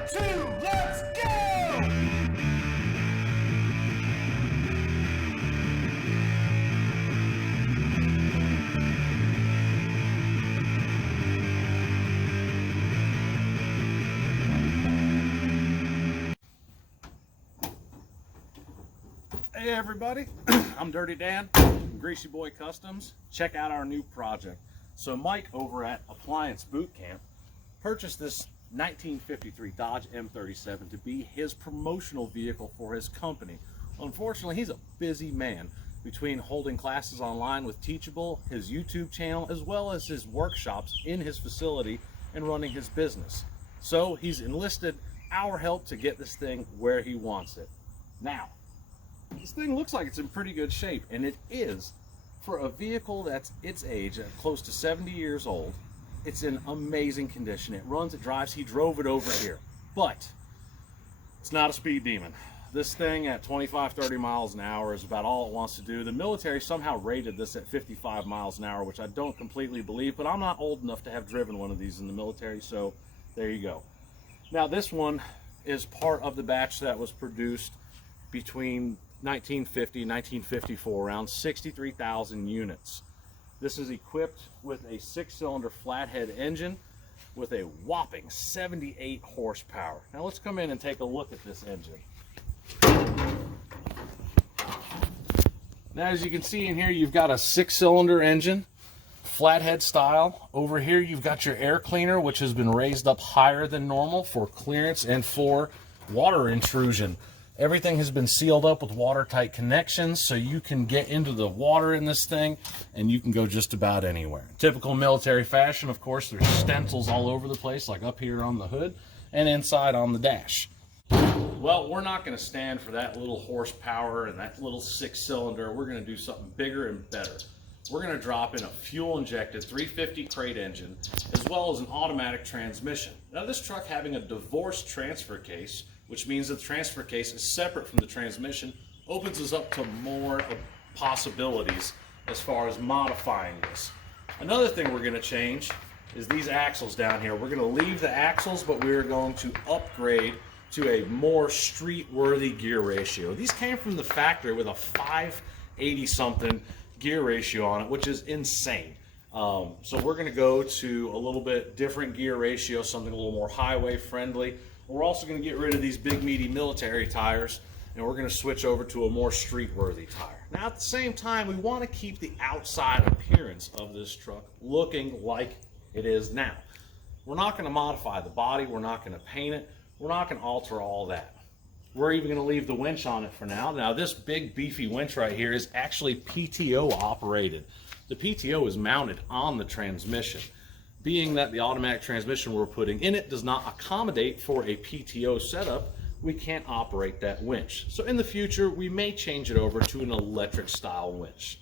1, 2, let's go! Hey everybody, I'm Dirty Dan from Greasy Kustoms. Check out our new project. So Mike over at Appliance Boot Camp purchased this 1953 Dodge M37 to be his promotional vehicle for his company. Unfortunately, he's a busy man between holding classes online with Teachable, his YouTube channel, as well as his workshops in his facility and running his business. So he's enlisted our help to get this thing where he wants it. Now, this thing looks like it's in pretty good shape, and it is. For a vehicle that's its age, at close to 70 years old, it's in amazing condition. It runs, it drives. He drove it over here, but it's not a speed demon. This thing at 25, 30 miles an hour is about all it wants to do. The military somehow rated this at 55 miles an hour, which I don't completely believe, but I'm not old enough to have driven one of these in the military, so there you go. Now, this one is part of the batch that was produced between 1950 and 1954, around 63,000 units. This is equipped with a 6-cylinder flathead engine with a whopping 78 horsepower. Now let's come in and take a look at this engine. Now, as you can see in here, you've got a 6-cylinder engine, flathead style. Over here you've got your air cleaner, which has been raised up higher than normal for clearance and for water intrusion. Everything has been sealed up with watertight connections, so you can get into the water in this thing and you can go just about anywhere. Typical military fashion, of course, there's stencils all over the place, like up here on the hood and inside on the dash. Well, we're not going to stand for that little horsepower and that little 6-cylinder. We're going to do something bigger and better. We're going to drop in a fuel-injected 350 crate engine, as well as an automatic transmission. Now, this truck having a divorced transfer case, which means that the transfer case is separate from the transmission, opens us up to more possibilities as far as modifying this. Another thing we're going to change is these axles down here. We're going to leave the axles, but we are going to upgrade to a more street-worthy gear ratio. These came from the factory with a 580-something gear ratio on it, which is insane. So we're going to go to a little bit different gear ratio, something a little more highway friendly. We're also going to get rid of these big meaty military tires, and we're going to switch over to a more street-worthy tire. Now, at the same time, we want to keep the outside appearance of this truck looking like it is now. We're not going to modify the body. We're not going to paint it. We're not going to alter all that. We're even going to leave the winch on it for now. Now, this big beefy winch right here is actually PTO operated. The PTO is mounted on the transmission. Being that the automatic transmission we're putting in it does not accommodate for a PTO setup, we can't operate that winch. So in the future, we may change it over to an electric style winch.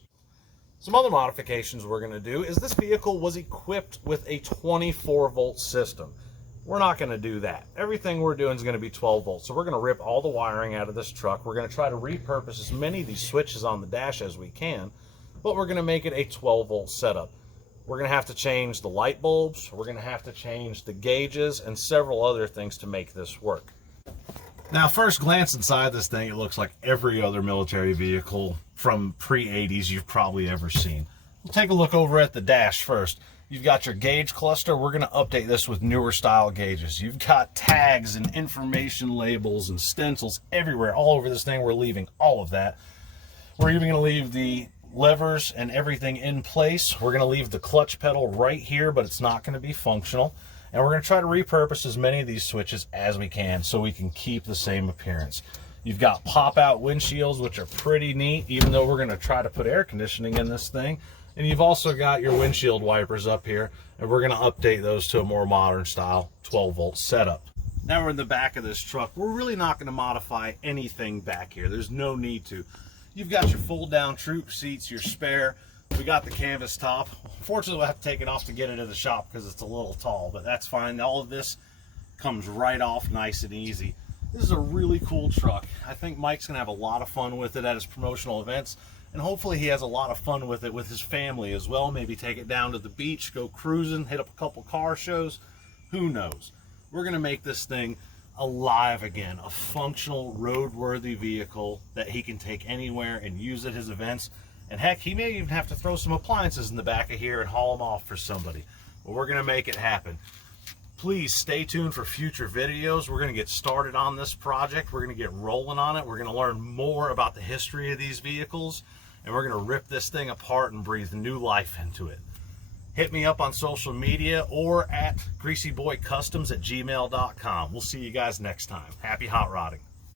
Some other modifications we're going to do is this vehicle was equipped with a 24-volt system. We're not going to do that. Everything we're doing is going to be 12 volts. So we're going to rip all the wiring out of this truck. We're going to try to repurpose as many of these switches on the dash as we can, but we're going to make it a 12-volt setup. We're going to have to change the light bulbs, we're going to have to change the gauges, and several other things to make this work. Now, first glance inside this thing, it looks like every other military vehicle from pre-80s you've probably ever seen. We'll take a look over at the dash first. You've got your gauge cluster. We're going to update this with newer style gauges. You've got tags and information labels and stencils everywhere, all over this thing. We're leaving all of that. We're even going to leave the levers and everything in place. We're going to leave the clutch pedal right here, but it's not going to be functional. And we're going to try to repurpose as many of these switches as we can so we can keep the same appearance. You've got pop-out windshields, which are pretty neat, even though we're going to try to put air conditioning in this thing. And you've also got your windshield wipers up here, and we're going to update those to a more modern style 12-volt setup. Now we're in the back of this truck. We're really not going to modify anything back here. There's no need to. You've got your fold-down troop seats, your spare. We got the canvas top. Unfortunately, we'll have to take it off to get it to the shop because it's a little tall, but that's fine. All of this comes right off nice and easy. This is a really cool truck. I think Mike's going to have a lot of fun with it at his promotional events, and hopefully he has a lot of fun with it with his family as well. Maybe take it down to the beach, go cruising, hit up a couple car shows. Who knows? We're going to make this thing alive again, a functional roadworthy vehicle that he can take anywhere and use at his events. And heck, he may even have to throw some appliances in the back of here and haul them off for somebody. But we're going to make it happen. Please stay tuned for future videos. We're going to get started on this project. We're going to get rolling on it. We're going to learn more about the history of these vehicles, and we're going to rip this thing apart and breathe new life into it. Hit me up on social media or at greasyboycustoms@gmail.com. We'll see you guys next time. Happy hot rodding.